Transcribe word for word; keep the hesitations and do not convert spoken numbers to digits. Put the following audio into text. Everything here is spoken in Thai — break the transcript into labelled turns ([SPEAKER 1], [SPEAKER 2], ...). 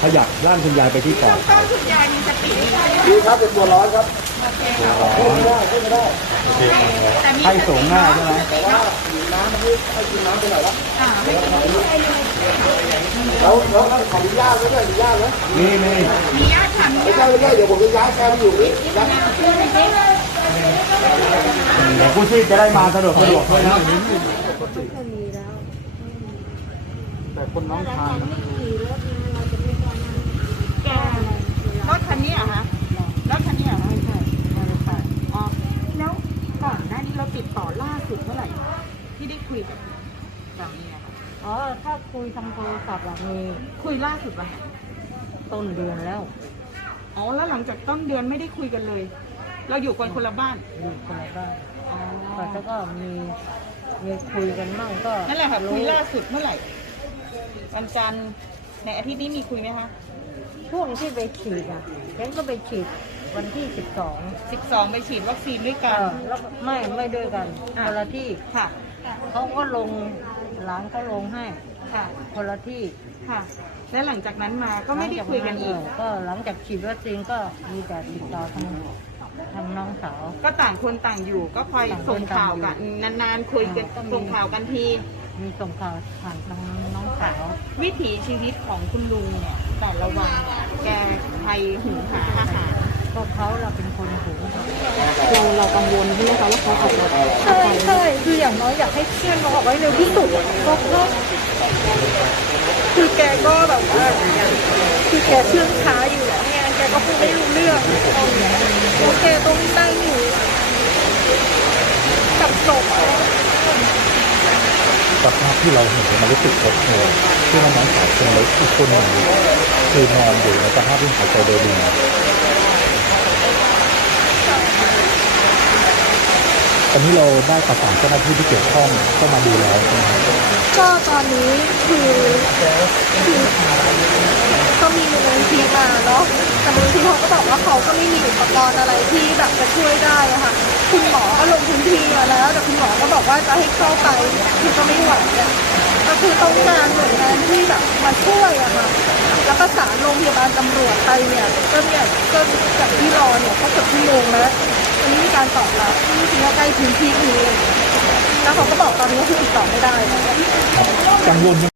[SPEAKER 1] ขยับร่างคุณยายไปที่ปอด
[SPEAKER 2] ต้นคุณยายมีสติไหม
[SPEAKER 3] ดีครับเป็นตัวร้อนครับ
[SPEAKER 2] โอเคค่ะ
[SPEAKER 3] ขึ้นไม่ได้ขึ้นไม่ได้
[SPEAKER 1] โอเค
[SPEAKER 2] แต่มี
[SPEAKER 1] ไข้สูงง่ายใช่ไหม
[SPEAKER 3] แต่ว่าน้ำมันให้ให้กินน้ำไปหน่อยละ
[SPEAKER 2] อ่าไม่กินไม่ได้เลย
[SPEAKER 3] แล้วแล้วขออนุญาตไหมเนี่ยอนุญาตไหม
[SPEAKER 1] นี่นี่
[SPEAKER 2] มีญาติทำ
[SPEAKER 3] ไม่ใช่ไม่ใช่เดี๋ยวผมจะย้ายแกไปอยู่นี่ย้าย
[SPEAKER 1] เดี๋ยวกู้ชีพจะได้มาสะดวกสะดวกด้วยนะแต่คนน้องทาน
[SPEAKER 2] แกรถคันนี้เหรอคะรถคันนี้เหรอไม่ใช่ไม่ใช่อ๋อแล้วก่อนหน้านี้เราติดต่อล่าสุดเมื่อไหร่ที่ได้คุยกับสามีอะค่ะ
[SPEAKER 4] อ๋อถ้าคุยทางโทรศัพท์อะมี
[SPEAKER 2] คุยล่าสุดวันไหน
[SPEAKER 4] ต้นเดือนแล้ว
[SPEAKER 2] อ๋อแล้วหลังจากต้นเดือนไม่ได้คุยกันเลย เราอยู่กันคนละบ้าน
[SPEAKER 4] อยู่คนละบ้าน
[SPEAKER 2] อ๋อ
[SPEAKER 4] แต่ก็มีมีคุยกันบ้างก็
[SPEAKER 2] นั่นแหละค่ะคุ
[SPEAKER 4] รู้
[SPEAKER 2] ยล่าสุดเมื่อไหร่วันจันทร์ในอาทิตย์นี้มีคุยไหมคะ
[SPEAKER 4] ช่วงที่ไปฉีดอ่ะเฉันก็ไปฉีดวันที่สิบสอง
[SPEAKER 2] สิบสองไปฉีดวัคซีนด้วย
[SPEAKER 4] เอ
[SPEAKER 2] กัน
[SPEAKER 4] อแล้วไม่ไม่ด้วยกัน
[SPEAKER 2] อ่ะ
[SPEAKER 4] คนละที่
[SPEAKER 2] ค่ะ
[SPEAKER 4] เขาก็ลงหลานเขาลงให้
[SPEAKER 2] ค่ะ
[SPEAKER 4] คนละที่
[SPEAKER 2] ค่ะ แล้วหลังจากนั้นมาก็ไม่ได้คุยกันอีก
[SPEAKER 4] เก็หลังจากฉีดวัคซีนก็มีแต่ติดต่อทางทางน้องสาว
[SPEAKER 2] ก็ต่างคนต่างอยู่ ก็คอยส่งข่าวกันนานๆคุยกัน
[SPEAKER 4] อ่า
[SPEAKER 2] ส่งข่าวกันที
[SPEAKER 4] มีส่งข่าวผ่านทางน้องสาว
[SPEAKER 2] วิถีชีวิตของคุณลุงเนี่ยแต่ละวันแกใครหุงหาอาหาร
[SPEAKER 4] ก็เขาเราเป็นคนหู
[SPEAKER 2] เราเรากังวลใช่ไหมคะว่าเขาออกรถ
[SPEAKER 5] ใช่ใช่คืออย่างน้อยอยากให้เพื่อนเขาออกไว้เร็วที่สุดอะเพราะว่าคือแกก็แบบว่าคือแกเชื่องช้าอยู่แล้วไงแกก็คงไม่รู้เรื่องโอเคต้องนั่งอยู่กับศพอะ
[SPEAKER 1] สภาพที่เราเห็นมันรู้สึกอบอุ่นที่ว่าน้องสาวคนเล็กอีกคนหนึ่งคือนอนอยู่ในสภาพที่หายใจโดยดีตอนนี้เราได้ประสานเจ้าหน้าที่ที่เกี่ยวข้องเข้ามาดูแล้วใช่ไหมครับ
[SPEAKER 5] ก็ตอนนี้คือคือก็มีมูลนิธิมาเนาะแต่มูลนิธิเขาก็บอกว่าเขาก็ไม่มีอุปกรณ์อะไรที่แบบจะช่วยได้อะค่ะคุณหมอก็ลงพื้นที่มาแล้วแต่คุณหมอก็บอกว่าจะให้เข้าไปคือก็ไม่ไหวอะก็คือต้องการหน่วยงานที่แบบมาช่วยอะค่ะแล้วประสานโรงพยาบาลตำรวจไปเนี่ยก็เนี่ยก็จากที่รอเนี่ยก็เกือบชั่วโมงแล้วตอนนี้มีการตอบรับที่จริงๆว่าใกล้พื้นที่นี้แล้วเขาก็บอกตอนนี้ก็คือติดต่อไม่ได้แล้ว
[SPEAKER 1] กังวล